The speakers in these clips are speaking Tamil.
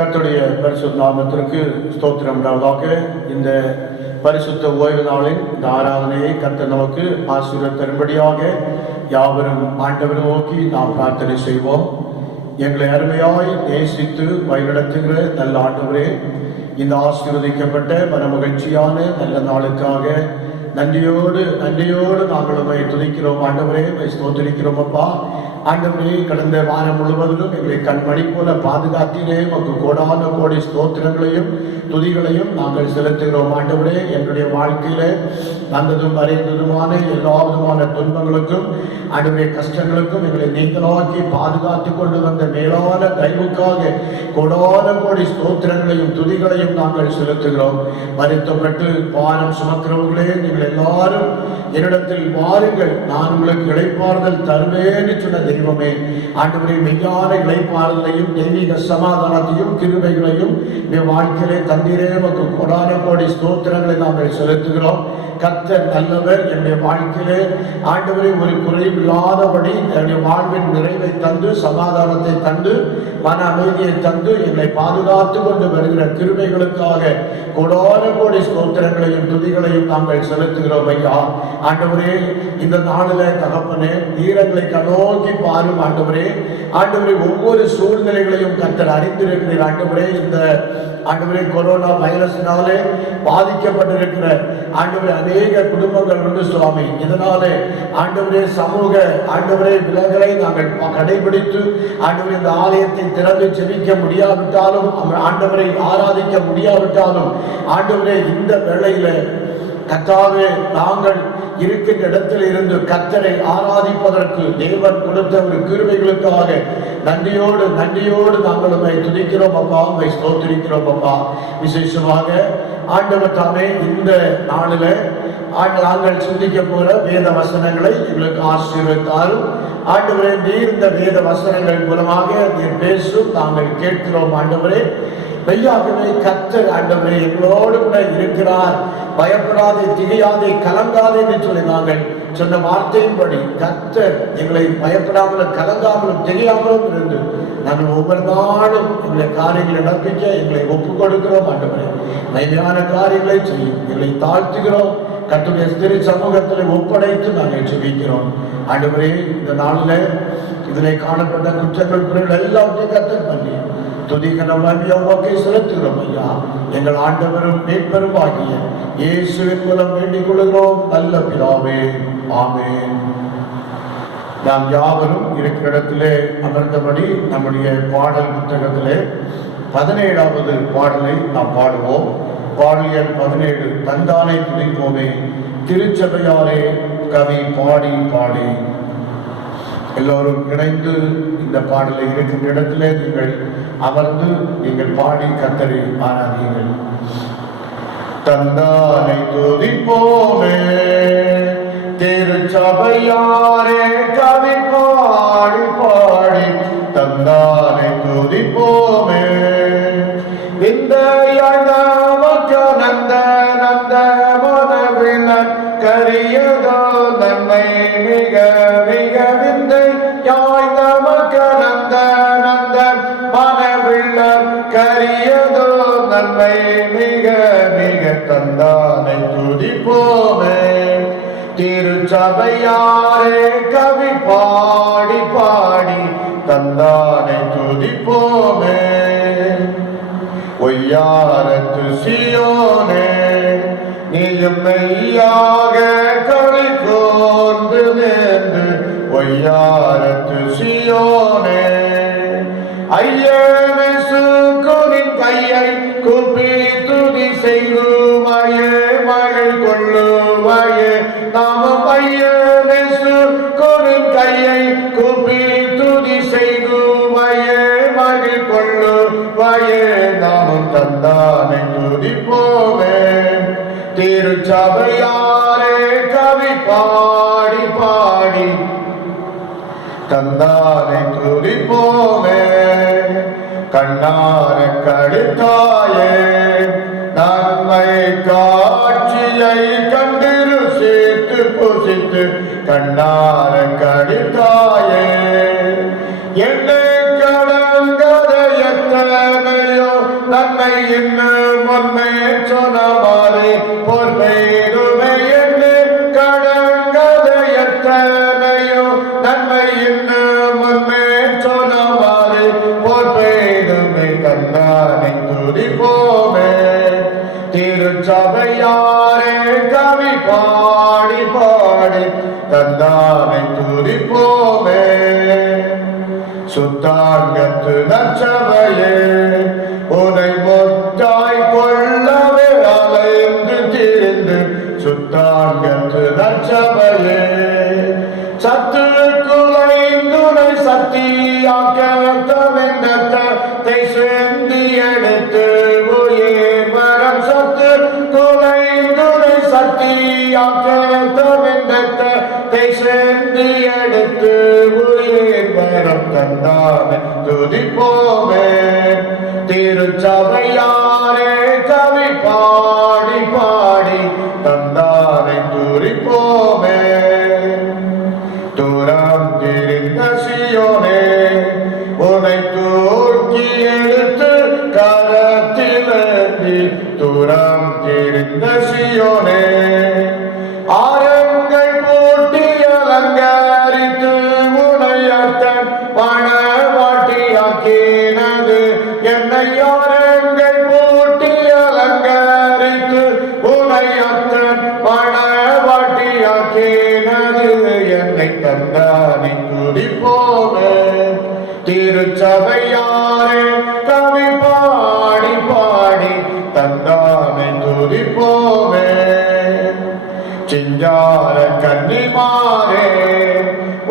கர்த்தருடைய பரிசுத்த நாமத்திற்கு ஸ்தோத்திரம் உண்டாவதாக. இந்த பரிசுத்த ஓய்வு நாளில் இந்த ஆராதனையை கர்த்தர் நமக்கு ஆசீர்வாதம் தரும்படியாக யாவரும் ஆண்டவரை நோக்கி நாம் பிரார்த்தனை செய்வோம். எங்களை அருமையாய் நேசித்து வழிநடத்துகிற நல்ல ஆண்டவரே, இந்த ஆசீர்வதிக்கப்பட்ட மனமகிழ்ச்சியான நல்ல நாளுக்காக நன்றியோடு நாங்கள் உண்மை துதிக்கிறோம். ஆண்டவரே, ஸ்தோத்திரிக்கிறோம். அப்பா ஆண்டவரே, கடந்த வாரம் முழுவதிலும் எங்களை கண்மணி போல பாதுகாத்திலே உமக்கு கோடான கோடி ஸ்தோத்திரங்களையும் துதிகளையும் நாங்கள் செலுத்துகிறோம். ஆண்டவரே, எங்களுடைய வாழ்க்கையில வந்ததும் மறைந்ததுமான எல்லா விதமான துன்பங்களுக்கும் ஆண்டவரே கஷ்டங்களுக்கும் எங்களை நீங்களாக்கி பாதுகாத்து கொண்டு வந்த மேலான தயவுக்காக கோடான கோடி ஸ்தோத்திரங்களையும் துதிகளையும் நாங்கள் செலுத்துகிறோம். வருத்தப்பட்டு பாரம் சுமக்கிறவர்களே, நீங்கள் எல்லாரும் என்னிடத்தில் வாருங்கள், நான் உங்களுக்கு இளைப்பாறுதல் தருவேன்னு சொன்ன தெய்வமே, ஆண்டவரே, மெய்யான இளைப்பாறுதலையும் தெய்வீக சமாதானத்தையும் கிருபைகளையும் என் வாழ்க்கையிலே தந்திரே உமக்கு கோடான கோடி ஸ்தோத்திரங்களை நாங்கள் செலுத்துகிறோம். கர்த்தர் நல்லவர். என்னுடைய வாழ்க்கையிலே ஆண்டவரே ஒரு குறையும் இல்லாதபடி என்னுடைய வாழ்வின் நிறைவை தந்து சமாதானத்தை தந்து மன அமைதியை தந்து எங்களை பாதுகாத்து கொண்டு வருகிற கிருபைகளுக்காக கோடான கோடி ஸ்தோத்திரங்களையும் துதிகளையும் நாங்கள் செலுத்துகிறோம். ஐயா ஆண்டவரே, இந்த நாளில தகப்பனே, வீரங்களை கண்ணோக்கி பாரும் ஆண்டவரே. ஆண்டவரே, ஒவ்வொரு சூழ்நிலைகளையும் கர்த்தர் அறிந்திருக்கிறீர் ஆண்டவரே. இந்த ஆண்டவரே, கொரோனா வைரஸினாலே பாதிக்கப்பட்டிருக்கிற ஆண்டவரே அநேக குடும்பங்கள் உண்டு சுவாமி. இதனாலே ஆண்டவரே சமூக ஆண்டவரே விலகலை நாங்கள் கடைபிடித்து ஆண்டவரே இந்த ஆலயத்தை திறந்து செபிக்க முடியாவிட்டாலும் ஆண்டவரை ஆராதிக்க முடியாவிட்டாலும் ஆண்டவரே இந்த வேளையில கர்த்தாவே, நாங்கள் இருக்கின்ற இடத்தில் இருந்து கர்த்தரை ஆராதிப்பதற்கு தேவன் கொடுத்த ஒரு கிருபைகளுக்காக நன்றியோடு நாங்கள் உம்மை துதிக்கிறோம் அப்பா, உம்மை ஸ்தோத்திரிக்கிறோம் அப்பா. விசேஷமாக ஆண்டவர் தாமே இந்த நாளில நாங்கள் சிந்திக்க போற வேத வசனங்களை எங்களுக்கு ஆசீர்வதித்தாலும் ஆண்டவரே, நீர் இந்த வேத வசனங்கள் மூலமாக நீர் பேசும் நாங்கள் கேட்கிறோம். ஆண்டவரே, மெய்யாகவே கர்த்தர் ஆண்டவரே எங்களோடு கூட இருக்கிறார். பயப்படாதே, திகையாதே, கலங்காதே என்று சொல்லி நாங்கள் சொன்ன வார்த்தையின்படி கர்த்தர் எங்களை பயப்படாமலும் கலங்காமலும் திகையாமலும் இருந்து நாங்கள் ஒவ்வொரு நாளும் எங்களை காரியங்களை நடப்பிக்க எங்களை ஒப்புக் கொடுக்கிறோம். ஆண்டவரே, மைமையான காரியங்களை செய்யும் எங்களை தாழ்த்துகிறோம். கர்த்தருடைய திரு சமூகத்தில் ஒப்படைத்து நாங்கள் ஜெபிக்கிறோம். ஆண்டவரே, இந்த நாளில் இதிலே காணப்பட்ட குற்றங்கள் குறைகள் எல்லாத்தையும் கர்த்தர் பண்ணி துதிகனமாக்கி செலுத்துகிறோம். ஐயா, எங்கள் ஆண்டவரும் மீட்பரும் ஆகிய இயேசுவின் மூலம் வேண்டிக் கொள்கிறோம் நல்ல பிதாவே, ஆமென். நாம் யாவரும் இருக்கிற இடத்திலே அமர்ந்தபடி நம்முடைய பாடல் புத்தகத்திலே 17வது பாடலை நாம் பாடுவோம். பாடல் எண் 17, தந்தானை துதிப்போமே, திருச்சபையாரே கவி பாடி பாடி. எல்லோரும் இணைந்து இந்த பாடலை இருக்கின்ற இடத்திலே நீங்கள் அமர்ந்து நீங்கள் பாடி கர்த்தரை ஆராதியுங்கள். தந்தானை துதிப்போமே, திருச்சபையாரே கவி பாடி பாடி. தந்தானை துதிப்போமே, இந்த நந்த நந்த மனவினர் கரியதோ நன்மை மிக மிக விந்தை யாய் நமக்கு நந்த நந்த மனவில்லர் கரியதோ நன்மை மிக மிக. தந்தானை துதிப்போமே, திருச்சபையாரே கவி பாடி பாடி. தந்தானை துதிப்போமே, ஒய்யாரத்து சியோனே நீயும் மெய்யாக களி கோர்ந்து நேர்ந்து. ஒய்யாரத்து சியோனே ஐயனின் கையை கூப்பி துதி செய்யுமாயே, மகள் கொள்ளுவாயே நாமம். ஐயனின் கையை கூப்பி துதி செய்யுமாயே, மகள் கொள்ளுவாயே நாமம். தந்தானை துதிப்போமே, திருச்சபையாரே கவி பாடி பாடி. தந்தானை துதிப்போமே, கண்ணார கழித்தாயே நன்மை காட்சியை கண்டிரு சேர்த்து புசித்து. கண்ணார கழித்தாயே என்னை கடங்கதை எத்தனையோ பாடி பாடி தந்தானை துதிப்போமே. சுத்தாங்கத்து நற்சபையே உனை மொத்தாய் கொள்ளவே அலைந்து திரிந்து சுத்தாங்கத்து நற்சபையே சத்து குலைந்துனை சத்தியாக்க தவிந்தத்தை செந்தி எடுத்து உயிர் வரம் சத்து குலைந்துனை சத்தியாக்க தவிந்தத்தை செந்தி எடுத்து உயிர் வரம் தந்தானை துதிப்போமே. திருச்சபையாரே கவி பாடி பாடி தந்தானை துதிப்போமே. தூரம் திரிந்த சியோனே உனை தூக்கி எடுத்து கரத்திலேந்தி தூரம் திரிந்த சியோனே ஆரங்கள் பூட்டி அலங்கரித்து உனையத்தன் பணவாட்டியாக்கினது என்னை. ஆரங்கள் பூட்டி அலங்கரித்து உனையத்தன் பணவாட்டியாக்கினது என்னை தந்தானை துதிப்போமே. திருச்சபையாரே கவி பாடி பாடி தந்தானை துதிப்போமே. சிங்கார கன்னிமாரே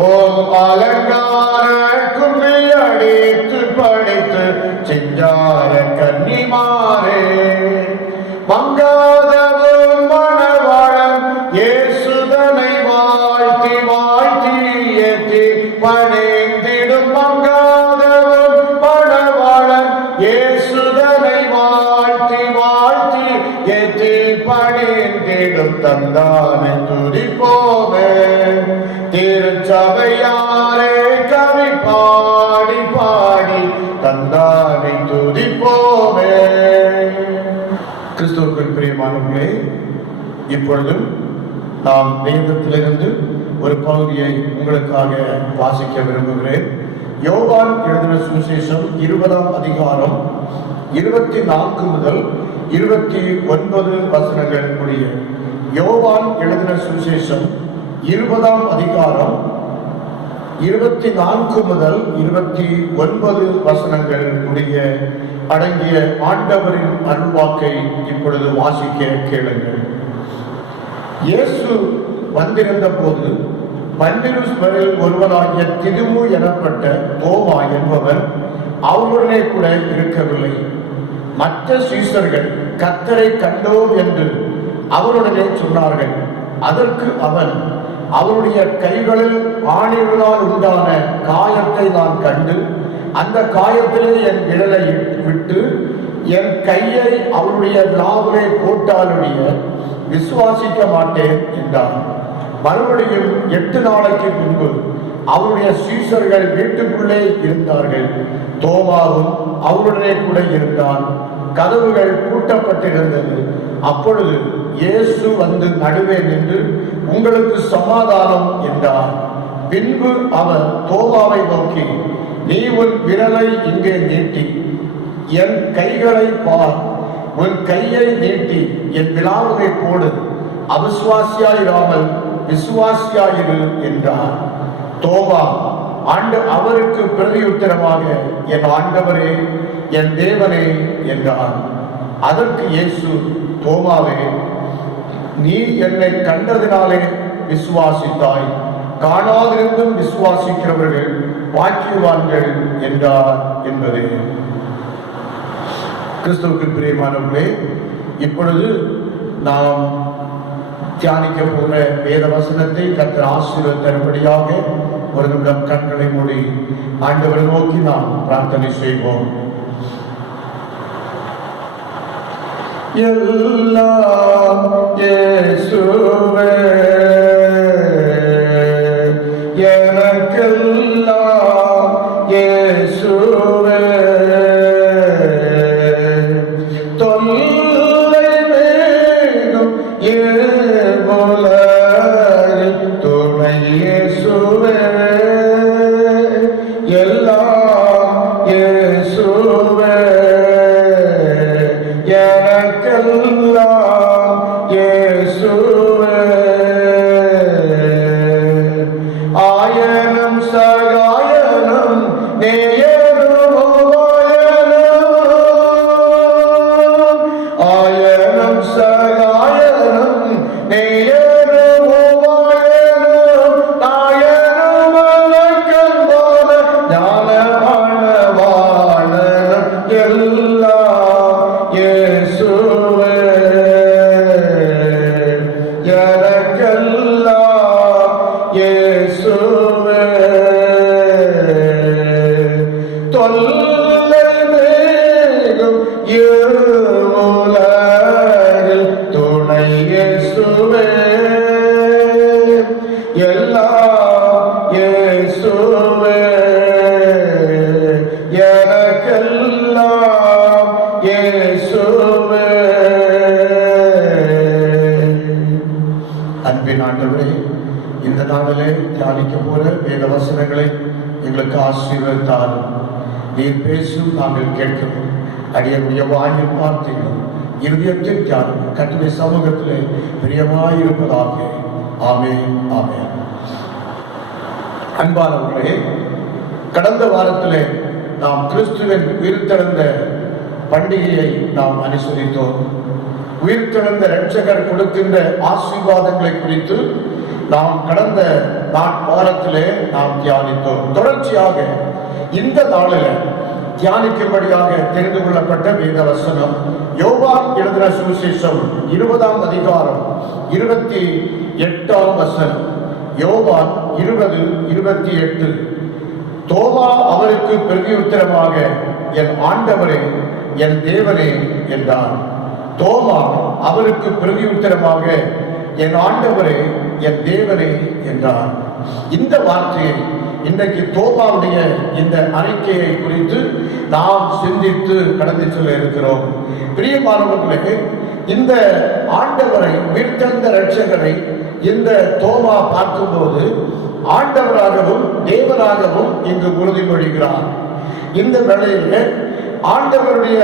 ஓம் அலங்கார கும்மி அடித்து படித்து சிங்கார கன்னிமாரே மங்காதவும் மணவாளன் இயேசுதனை வாழ்த்தி வாழ்த்தி ஏற்றி பணிந்திடும் மங்காதவும் மணவாளன் இயேசுதனை வாழ்த்தி வாழ்த்தி ஏற்றி பணிந்திடும் தந்தானை துதிப்போமே. திருச்சபையாரே கவி பாடி பாடி தந்தானை துதிப்போமே. கிறிஸ்துவுக்குள் பிரியமானவர்களே, இப்பொழுதும் நாம் வேதத்திலிருந்து ஒரு பகுதியை உங்களுக்காக வாசிக்க விரும்புகிறேன். யோவான் எழுதின சுவிசேஷம் 20ஆம் அதிகாரம் 24 முதல் 29 வசனங்கள் முடிய. யோவான் எழுதின சுவிசேஷம் 20ஆம் அதிகாரம் 24 முதல் 29 வசனங்கள் முடிய அடங்கிய ஆண்டவரின் அருள்வாக்கை இப்பொழுது வாசிக்க கேளுங்கள். இயேசு வந்திருந்த போது 12 பேரில் ஒருவராகிய திதுமு எனப்பட்ட தோமா என்பவர் அவருடனே கூட இருக்கவில்லை. மற்ற சீசர்கள் கர்த்தரை கண்டோம் என்று அவருடனே சொன்னார்கள். அதற்கு அவன், அவருடைய கைகளில் ஆணிகளால் உண்டான காயத்தை நான் கண்டு அந்த காயத்திலே என் விரலை விட்டு என் கையை அவருடைய விழாவிலே போட்டாலுடைய விசுவாசிக்க மாட்டேன் என்றார். மறுபடியும் 8 நாளைக்கு முன்பு அவருடைய சீசர்கள் வீட்டுக்குள்ளே இருந்தார்கள். தோமாவும் அவருடனே கூட இருந்தான். கதவுகள் பூட்டப்பட்டிருந்தது. அப்பொழுது இயேசு வந்து நடுவே நின்று, உங்களுக்கு சமாதானம் என்றார். பின்பு அவர் தோமாவை நோக்கி, நீ உன் விரலை இங்கே நீட்டி என் கைகளை பார், உன் கையை நீட்டி என் விழாவிலே போடு, அவிசுவாசியாயிராமல் விசுவாசியாயிரு என்றார். தோமா அவருக்கு பிரதியுத்தரமாக, என் ஆண்டவரே என் தேவனே என்றார். அதற்கு இயேசு, தோமாவே, நீ என்னை கண்டதினாலே விசுவாசித்தாய், காணாதிருந்தும் விசுவாசிக்கிறவர்கள் பாக்கியவான்கள் என்றார் என்பதே. கிறிஸ்துவுக்கு பிரியமானவர்களே, இப்பொழுது நாம் தியானிக்க போகிற வேத வசனத்தை கர்த்தர் ஆசீர்வாதம் தரும்படியாக ஒரு நிமிடம் கண்களை மூடி ஆண்டவரை நோக்கி நாம் பிரார்த்தனை செய்வோம். எல்லாம் இயேசுவே, எனக்கெல்லாம் இயேசுவே, தொல்லை மேகம் ஏவுலகில் துணை இயேசுவே, எல்லாம் இயேசுவே, எனக்கெல்லாம் இயேசுவே. ஆண்டவரே, இந்த நாளிலே தியானிக்க போற வேத வசனங்களை எங்களுக்கு ஆசீர்வதித்தாலும் நீர் பேசும் நாங்கள் கேட்கிறோம். அடியனுடைய வாயில் வார்த்தைகளும் இருதயத்தின் தியானம் கர்த்தருடைய சமூகத்திலே பிரியமாயிருப்பதாக. ஆமென், ஆமென். அன்பானவர்களே, கடந்த வாரத்திலே நாம் கிறிஸ்துவின் உயிர்த்தெழுந்த பண்டிகையை நாம் அனுசரித்தோம். உயிர்த்தெழுந்த இரட்சகர் கொடுக்கின்ற ஆசீர்வாதங்களை குறித்து நாம் கடந்த வாரத்திலே நாம் தியானித்தோம். தொடர்ச்சியாக இந்த நாளில் தியானிக்கும்படியாக தெரிந்து கொள்ளப்பட்ட வேத வசனம் யோவான் எழுதின சுவிசேஷம் 20ஆம் அதிகாரம் 28ஆம் வசனம். யோவான் 20:28. தோமா அவருக்கு பிரதியுத்தரமாக, என் ஆண்டவரே, என் தேவனே என்றான். தோமா அவருக்கு பிரதியுத்தரமாக, என் ஆண்டவரே, என் தேவனே என்றான். இந்த வார்த்தையை இன்றைக்கு தோமாவுடைய இந்த அறிக்கையை குறித்து நாம் சிந்தித்து கடந்து செல்ல இருக்கிறோம். பிரியமானவர்களே, இந்த ஆண்டவரை, உயிர்த்தெழுந்த இரட்சகரை இந்த தோமா பார்க்கும்போது ஆண்டவராகவும் தேவனாகவும் இங்கு உறுதிமொழிகிறார். இந்த வேளையிலே ஆண்டவருடைய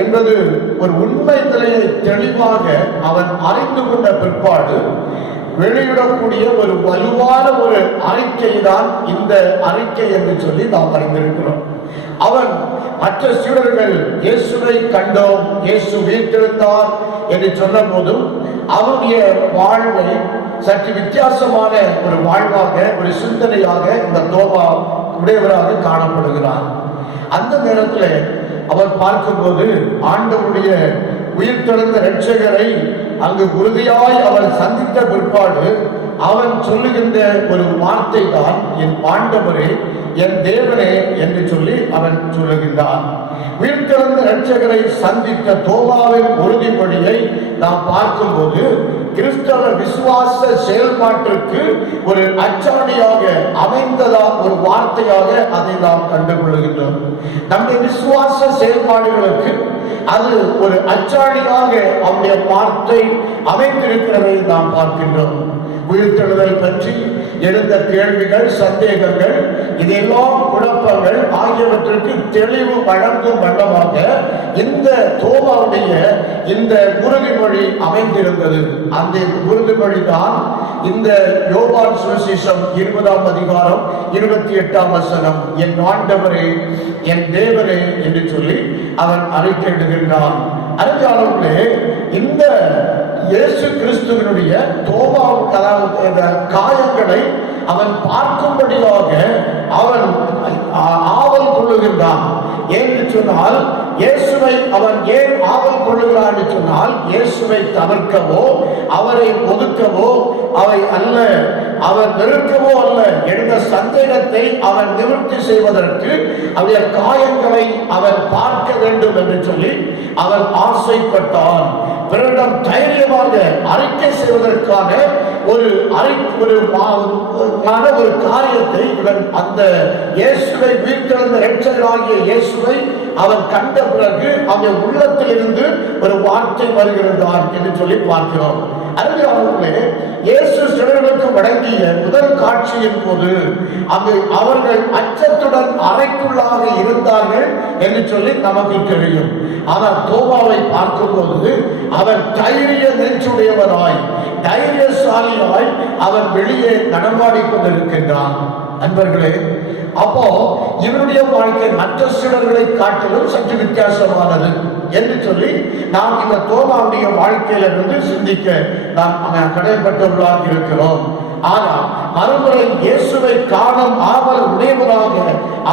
என்பது ஒரு உண்மை நிலையை தெளிவாக அவன் அறிந்து கொண்ட பிற்பாடு வெளியிடக்கூடிய ஒரு வலுவான ஒரு அறிக்கை தான் இந்த அறிக்கை என்று சொல்லி நாம் அறிந்திருக்கிறோம். அவன் மற்ற சீடர்கள் இயேசுவை கண்டோம், இயேசு உயிர்த்தெழுந்தார் என்று சொன்ன போதும் அவனுடைய வாழ்வை சற்று வித்தியாசமான ஒரு வாழ்வாக, ஒரு சிந்தனையாக இந்த தோமா உடையவராக காணப்படுகிறார். அந்த நேரத்தில் அவர் பார்க்கும்போது ஆண்டவருடைய உயிர்த்தெழுந்த இரட்சகரை அங்கு உறுதியாய் அவர் சந்தித்த பிற்பாடு அவன் சொல்லுகின்ற ஒரு வார்த்தை தான், என் ஆண்டவரே, என் தேவனே என்று சொல்லி அவன் சொல்லுகின்றான். உயிர்த்தெழுந்த இரட்சகரை சந்தித்த தோமாவின் உறுதிமொழியை நாம் பார்க்கும்போது கிறிஸ்தவ விசுவாச செயல்பாட்டிற்கு ஒரு அச்சாணியாக அமைந்ததா ஒரு வார்த்தையாக அதை நாம் கண்டுகொள்கின்றோம். நம்முடைய விசுவாச செயல்பாடுகளுக்கு அது ஒரு அச்சாணியாக அவருடைய வார்த்தை அமைந்திருக்கிறதை நாம் பார்க்கின்றோம். உயிர்த்தெழுதல் பற்றி எழுந்த கேள்விகள், சந்தேகங்கள், இதெல்லாம் குழப்பங்கள் ஆகியவற்றிற்கு தெளிவு வழங்கும் வண்ணமாக இந்த தோமாவுடைய இந்த உறுதிமொழி அமைந்திருந்தது. அந்த உறுதிமொழி தான் இந்த யோவான் சுவிசேஷம் 20ஆம் அதிகாரம் 28ஆம் வசனம், என் ஆண்டவரே, என் தேவனே என்று சொல்லி அவன் அறிக்கையிடுகின்றான். அறிஞர்களே, இந்த இயேசு கிறிஸ்துவினுடைய தோமாவுக்கு காயங்களை அவன் பார்க்கும்படியாக அவன் ஆவல் கொள்ளுகின்றான். என்று சொன்னால் இயேசுவை அவன் ஏன் ஆவல் கொள்ளுகிறான் என்று சொன்னால், இயேசுவை தவிர்க்கவோ அவரை ஒதுக்கவோ அவை அல்ல, அவன் வெறுக்கவோ அல்ல, என்ற சந்தேகத்தை அவன் நிவர்த்தி செய்வதற்கு அவருடைய காயங்களை அவன் பார்க்க வேண்டும் என்று சொல்லி அவன் ஆசைப்பட்டான். பிறரிடம் தைரியமாக அறிக்கை செய்வதற்கான ஒரு காரியத்தை இவன் அந்த இயேசுவை உயிர்த்தெழுந்த இரட்சகராகிய இயேசுவை அவன் கண்ட பிறகு அவன் உள்ளத்திலிருந்து ஒரு வார்த்தை வருகிறான் என்று சொல்லி பார்க்கிறோம். அறிஞர்களே, இயேசு சீடர்களுக்கு வழங்கிய முதல் காட்சியின் போது அங்கு அவர்கள் அச்சத்துடன் அறைக்குள்ளாக இருந்தார்கள் என்று சொல்லி நமக்கு தெரியும். ஆனால் தோமாவை பார்க்கும்போது அவன் தைரிய நெஞ்சுடையவராய், தைரியசாலியாய் அவன் வெளியே நடமாடி கொண்டிருக்கின்றான். அன்பர்களே, அப்போ இவருடைய வாழ்க்கை மற்ற சீடர்களை காட்டிலும் சற்று வித்தியாசமானது என்று சொல்லி நாம் இந்த தோமாவுடைய வாழ்க்கையிலிருந்து சிந்திக்க நாம் கடமைப்பட்டவர்களாக இருக்கிறோம். ஆனால் மறுமுறை இயேசுவை காணும் ஆவல் உடையவராக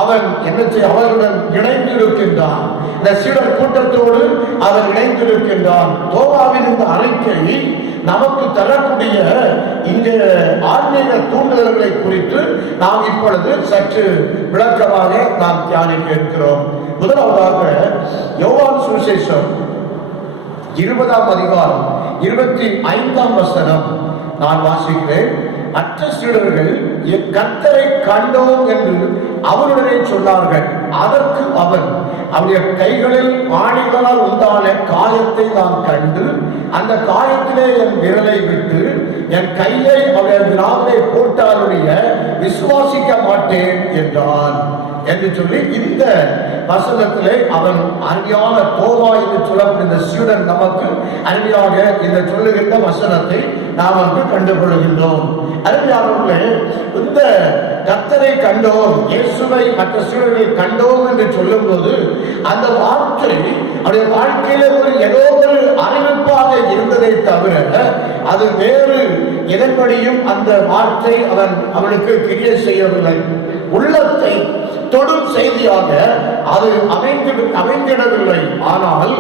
அவன் என்ன செய்ய அவர்களுடன் இணைந்திருக்கின்றான். இந்த சீடர் கூட்டத்தோடு அவன் இணைந்திருக்கின்றான். தோமாவின் இந்த அறிக்கை நமக்கு தரக்கூடிய இந்த ஆன்மீக தூண்டுதல்களை குறித்து நாம் இப்பொழுது சற்று விளக்கமாக நாம் தியானிக்க இருக்கிறோம். முதலாவதாக யோவான் சுவிசேஷம் 20ஆம் அதிகாரம் 25ஆம் வசனம். நான் வாசிக்கிறேன். மற்ற சீடர்கள் என் கர்த்தரை கண்டோம் என்று அவருடனே சொன்னார்கள். அதற்கு அவன், அவருடைய கைகளில் ஆணிகளால் உண்டான காயத்தை நான் கண்டு அந்த காயத்திலே என் விரலை விட்டு என் கையை அவருடைய விழாவிலே போட்டாருடைய விசுவாசிக்க மாட்டேன் என்றான் என்று சொல்லி இந்த வசனத்திலே அவன் அருமையான தோமா என்று சொல்லக்கூடிய இந்த சீடன் நமக்கு அருமையாக இந்த சொல்லுகின்ற வசனத்தை நாம் வந்து கண்டுகொள்கின்றோம். அருமையானவர்களே, இந்த கர்த்தரை கண்டோம், இயேசுவை மற்ற சீடர்கள் கண்டோம் என்று சொல்லும் போது அந்த வார்த்தை அவருடைய வாழ்க்கையில ஒரு ஏதோ ஒரு அறிவிப்பாக இருந்ததை தவிர அது வேறு எதன்படியும் அந்த வார்த்தை அவனுக்கு கிரியை செய்யவில்லை. உள்ளத்தை தொடும் செய்தியாக அது அமைந்திடவில்லை. ஆனால்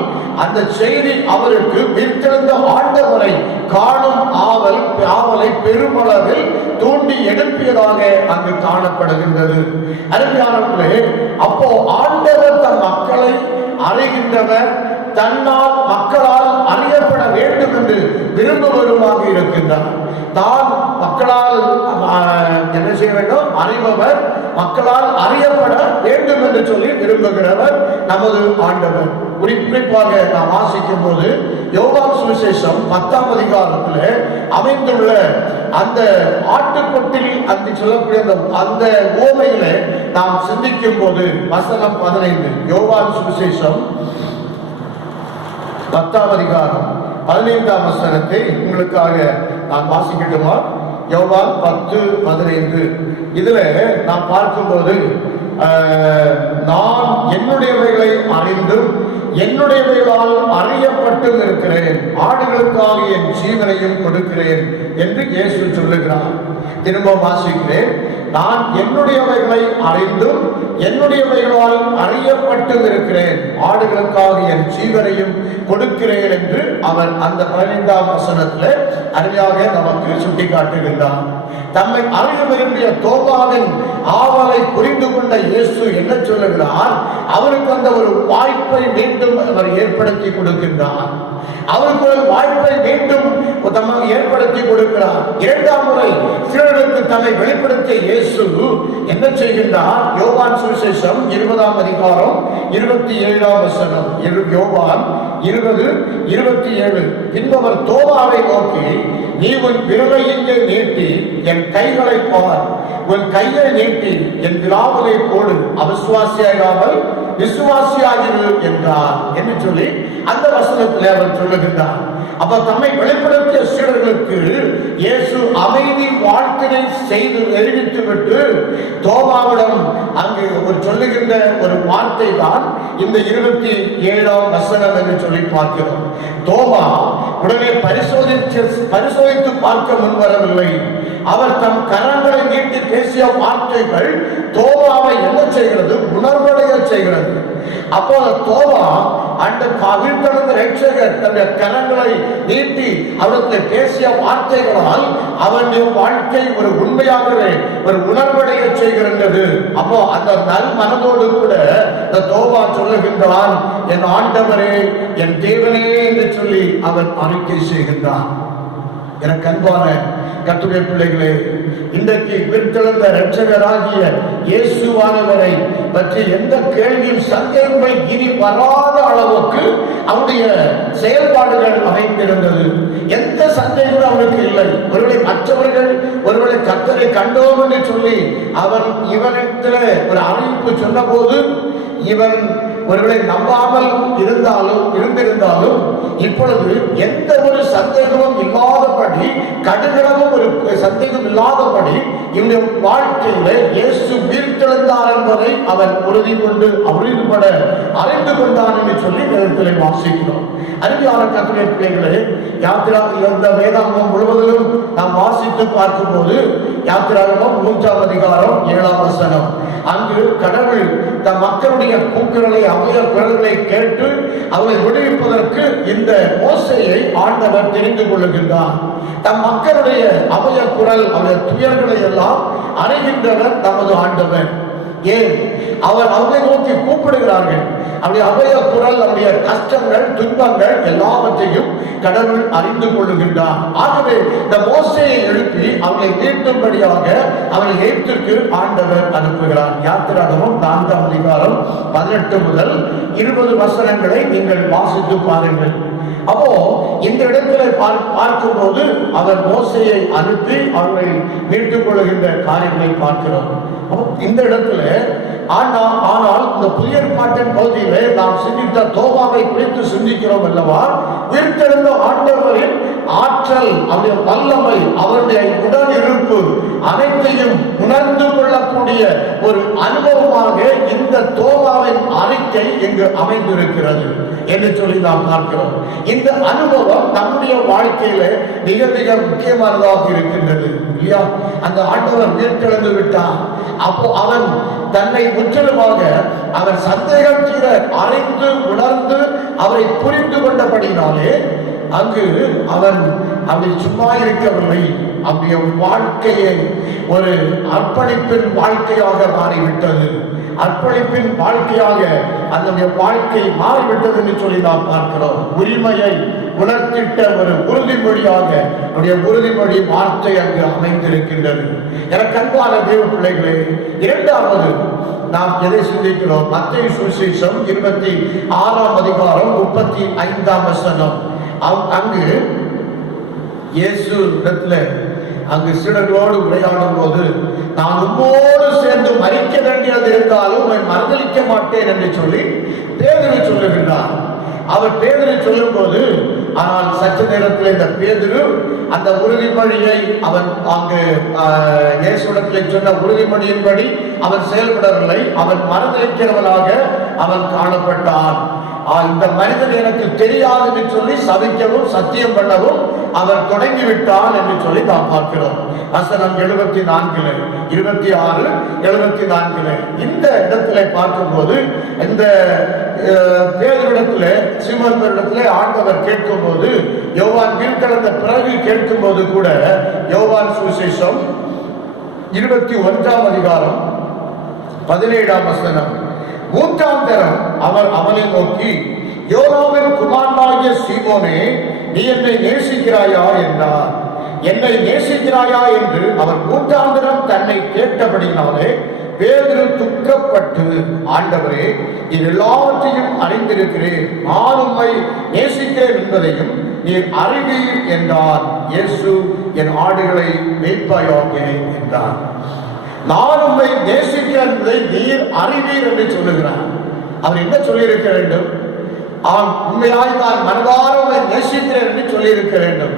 அந்த செய்தி அவருக்கு விருத்தெழுந்த ஆண்டவரை காணும் ஆவலை பெருமளவில் தூண்டி எழுப்பியதாக அங்கு காணப்படுகின்றது. அருமையானவர்களே, அப்போ ஆண்டவர் தன் மக்களை அறிகின்றவர், தன்னால் மக்களால் அறியப்பட வேண்டும் என்று விரும்புவருமாக இருக்கின்றார். தான் மக்களால் என்ன செய்ய வேண்டும்? அறிபவர், மக்களால் அறியப்பட வேண்டும் என்று சொல்லி விரும்புகிறவர் நமது ஆண்டவர். குறிப்பாக நாம் வாசிக்கும் போது யோவான் சுவிசேஷம் 10ஆம் அதிகாரத்தில் அமைந்துள்ள அந்த ஆட்டுக்கொட்டில் அந்த சொல்லக்கூடிய அந்த ஓமையில நாம் சிந்திக்கும் போது வசனம் 15, யோவான் சுவிசேஷம் 10ஆம் அதிகாரம் 15ஆம் வசனத்தை உங்களுக்காக நான் வாசிக்கட்டுமா? யோவான் 10:15. இதுல நாம் பார்க்கும்போது, நான் என்னுடையவைகளை அறிந்தும் என்னுடையவைகளால் அறியப்பட்டும் இருக்கிறேன், ஆடுகளுக்காக என் ஜீவனையும் கொடுக்கிறேன் என்று இயேசு சொல்லுகிறார். திரும்ப வாசிக்கிறேன். நான் என்னுடையவைகளை அறிந்தும் என்னுடையவைகளால் அறியப்பட்டும் இருக்கிறேன், ஆடுகளுக்காக என் ஜீவனையும் கொடுக்கிறேன் என்று அவர் அந்த 15ஆம் வசனத்தில் அருமையாக நமக்கு சுட்டி காட்டுகின்றார். தம்மை அறிய விரும்பிய தோமாவின் ஆவலை புரிந்து கொண்ட இயேசு என்ன சொல்லுகிறார்? அவருக்கு அந்த ஒரு வாய்ப்பை மீண்டும் அவர் ஏற்படுத்தி கொடுக்கின்றார். அவருக்கு ஒரு வாய்ப்பை மீண்டும் ஏற்படுத்தி கொடுக்கிறார். 2ஆம் முறை சீடர்களுக்கு தம்மை வெளிப்படுத்திய இயேசு என்ன செய்கின்றார்? யோவான் சுவிசேஷம் 20ஆம் அதிகாரம் 27ஆம் வசனம். யோவான் 20:27. பின்பவர் தோமாவை நோக்கி, நீ உன் விரலை இங்கே நீட்டி என் கைகளை பார், உன் கையை நீட்டி என் விழாவிலே போடு, அவிசுவாசியாகாமல் விசுவாசியாகிரு என்றார் என்று சொல்லி அந்த வசனத்தில் அவர் சொல்லுகின்றார். அப்ப தம்மை வெளிப்படுத்திய சீடர்களுக்கு இயேசு அமைதி வாழ்த்தினை செய்து தெரிவித்து விட்டு தோமாவிடம் அங்கு ஒரு சொல்லுகின்ற ஒரு வார்த்தை தான் இந்த 27ஆம் வசனம் என்று சொல்லி பார்க்கிறோம். தோமா உடனே பரிசோதித்து பார்க்க முன்வரவில்லை. அவர் தம் கரங்களை நீட்டி பேசிய வார்த்தைகள் தோமாவை என்ன செய்கிறது? உணர்வடைய செய்கிறது. அப்போது தோமா அந்த கவிழ்த்தெழுந்த ரட்சகர் தன்னுடைய கரங்களை நீட்டி அவருக்கு பேசிய வார்த்தைகளால் அவனுடைய வாழ்க்கை ஒரு உண்மையாகவே ஒரு உணர்வடைய செய்கிறது. அப்போ அந்த நல் மனதோடு கூட இந்த தோமா சொல்லுகின்றான், என் ஆண்டவரே, என் தேவனே என்று சொல்லி அவன் அறிக்கை செய்கின்றான். எனக்கு அன்பான கர்த்தருடைய பிள்ளைகளே, இன்றைக்கு விருத்தெழுந்த இரட்சகராகிய இயேசுவானவரை பற்றி எந்த கேள்வியும் சந்தேகங்கள் இனி வராத அளவுக்கு அவருடைய செயல்பாடுகள் அமைந்திருந்தது. எந்த சந்தேகமும் அவனுக்கு இல்லை. ஒருவேளை மற்றவர்கள் ஒருவேளை கர்த்தரை கண்டோம் என்று சொல்லி அவன் இவனிடத்தில் ஒரு அறிவிப்பு சொன்ன போது இவன் ஒருவேளை நம்பாமல் இருந்திருந்தாலும் இப்பொழுது எந்த ஒரு சந்தேகமும் இல்லாதபடி, கடுகளவும் ஒரு சந்தேகம் இல்லாதபடி இந்த வாழ்க்கையில இயேசு உயிர்த்தெழுந்தார் என்பதை அவன் உறுதிப்பட அறிந்து கொண்டான் என்று சொல்லி வேதத்திலே வாசிக்கிறோம். அருமையான கர்த்தருடைய பிள்ளைகளே, யாத்திராகமம் இந்த வேதாகமம் முழுவதிலும் நாம் வாசித்து பார்க்கும் போது யாத்திராகமம் 3ஆம் அதிகாரம் 7ஆம் வசனம், அங்கு கடவுள் தம் மக்களுடைய கூக்குரலை, அவைய குரல்களை கேட்டு அவளை விடுவிப்பதற்கு இந்த மோசேயை ஆண்டவர் தெரிந்து கொள்ளுகின்றார். தம் மக்களுடைய அவைய குரல், அவருடைய துயர்களை எல்லாம் அறிகின்றவர் நமது ஆண்டவர். ஏன் அவர் அவரை நோக்கி கூப்பிடுகிறார்கள். அவருடைய அபய குரல், அவருடைய கஷ்டங்கள், துன்பங்கள் எல்லாவற்றையும் கடவுள் அறிந்து கொள்ளுகின்றார். ஆகவே இந்த மோசேயை எழுப்பி அவர்களை மீட்டும்படியாக அவரை எகிப்துக்கு ஆண்டவர் அனுப்புகிறார். யாத்திராகமம் 4ஆம் அதிகாரம் 18 முதல் 20 வசனங்களை நீங்கள் வாசித்து பாருங்கள். அப்போ இந்த இடத்துல பார்க்கும்போது அவர் மோசேயை அனுப்பி அவரை மீட்டுக் கொள்கின்ற காரியங்களை பார்க்கிறோம். இந்த இடத்துல ஆனால் இந்த புதிய ஏற்பாட்டின் பகுதியிலே நாம் சிந்தித்த தோபாவை குறித்து சிந்திக்கிறோம் அல்லவா? உயிர்த்தெழுந்த ஆண்டவரின் ஆற்றல், அவருடைய வல்லமை, அவருடைய உடல் இருப்பு அனைத்தையும் உணர்ந்து கொள்ளக்கூடிய ஒரு அனுபவமாக இந்த தோபாவின் அறிக்கை இங்கு அமைந்திருக்கிறது என்று சொல்லி நாம் பார்க்கிறோம். இந்த அனுபவம் நம்முடைய வாழ்க்கையில மிக மிக முக்கியமானதாக இருக்கின்றது இல்லையா? அந்த ஆண்டவர் உயிர்த்தெழுந்து விட்டார். அப்போ அவன் தன்னை முற்றிலுமாக அவர் சந்தேகம் தீர அறிந்து உணர்ந்து அவரை புரிந்து கொண்டபடினாலே அங்கு அவன் அப்படி சும்மா இருக்கவில்லை. அவருடைய வாழ்க்கையை ஒரு அர்ப்பணிப்பின் வாழ்க்கையாக மாறிவிட்டது. அர்ப்பணிப்பின் வாழ்க்கையாக அந்த வாழ்க்கை மாறிவிட்டது என்று சொல்லி நாம் பார்க்கிறோம். உரிமையை உணர்த்திட்ட ஒரு உறுதிமொழியாக அவருடைய உறுதிமொழி வார்த்தை அங்கு அமைந்திருக்கின்றது. எனக்கு அன்பான தேவ பிள்ளைகளே, இரண்டாவது நாம் எதை சிந்திக்கிறோம்? மத்தேயு சுவிசேஷம் 26ஆம் அதிகாரம் 35ஆம் வசனம். அங்கு இயேசு இடத்துல அங்கு சீடர்களோடு உரையாடும் போது, நான் உம்மோடு சேர்ந்து மரிக்க வேண்டியது இருந்தாலும் உம்மை மறுதலிக்க மாட்டேன் என்று சொல்லி பேதுரு சொல்லுகின்றார். அவர் பேதுரு சொல்லும் போது, ஆனால் சற்று நேரத்தில் இந்த பேதுரு அந்த உறுதிமொழியை அவன் அங்கு இயேசுவிடத்தில் சொன்ன உறுதிமொழியின்படி அவன் செயல்படவில்லை. அவன் மறுதலிக்கிறவனாக அவன் காணப்பட்டான். இந்த மனிதன் எனக்கு தெரியாது என்று சொல்லி சபிக்கவும் சத்தியம் பண்ணவும் அவர் தொடங்கிவிட்டான் என்று சொல்லி நாம் பார்க்கிறோம். வசனம் 74, 26, 74 இந்த இடத்துல பார்க்கும்போது, இந்த பேதுருவிடத்துல சீமோன் பேதுருவிடத்துல ஆண்டவர் கேட்கும் போது, யோவான் கீழ்கடந்த பிறகு கேட்கும் போது கூட, யோவான் சுவிசேஷம் 21ஆம் அதிகாரம் 17ஆம் வசனம், 3ஆம் தரம் அவர் அவனை நோக்கி, யோனாவின் குமாரனாகிய சீமோனே, நீ என்னை நேசிக்கிறாயா என்றார். என்னை நேசிக்கிறாயா என்று அவர் 3ஆம் தரம் தன்னை கேட்டபடினாலே பேதுரு துக்கப்பட்டு, ஆண்டவரே, இது எல்லாவற்றையும் அறிந்திருக்கிறேன், நான் உம்மை நேசிக்கிறேன் என்பதையும் நீர் அறிவீர் என்றார். இயேசு, என் ஆடுகளை மேய்ப்பாயாக என்றார். நான் உம்மை நேசிக்கிறேன் என்பதை நீர் அறிவீர் என்று சொல்லுகிறார். அவர் என்ன சொல்லியிருக்க வேண்டும்? உண்மையாய் நான் மனதார உம்மை நேசிக்கிறேன் என்று சொல்லியிருக்க வேண்டும்.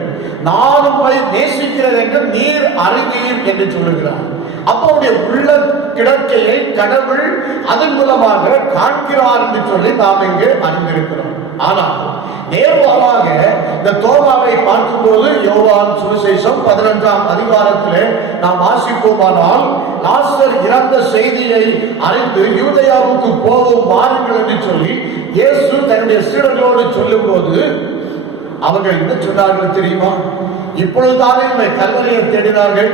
நான் உம்மை நேசிக்கிறேன் என்று நீர் அறிவீர் என்று சொல்லுகிறார். அப்போடைய உள்ள கிடக்கையை கடவுள் அதன் மூலமாக காண்கிறார் என்று சொல்லி நாம் இங்கு அறிந்திருக்கிறோம். ஆனால் நேர்மாறாக இந்த தோமாவை பார்க்கும்போது, யோவான் சுவிசேஷம் 15ஆம் அதிகாரத்திலே நாம் வாசிப்போமானால், லாசர் இறந்த செய்தியை அறிந்து யூதேயாவுக்கு போவோம் வாருங்கள் என்று சொல்லி இயேசு தன்னுடைய சீடர்களோடு சொல்லும் போது அவர்கள் என்ன சொன்னார்கள் தெரியுமா? இப்பொழுதுதானே உம்மை கல்லறையை தேடினார்கள்,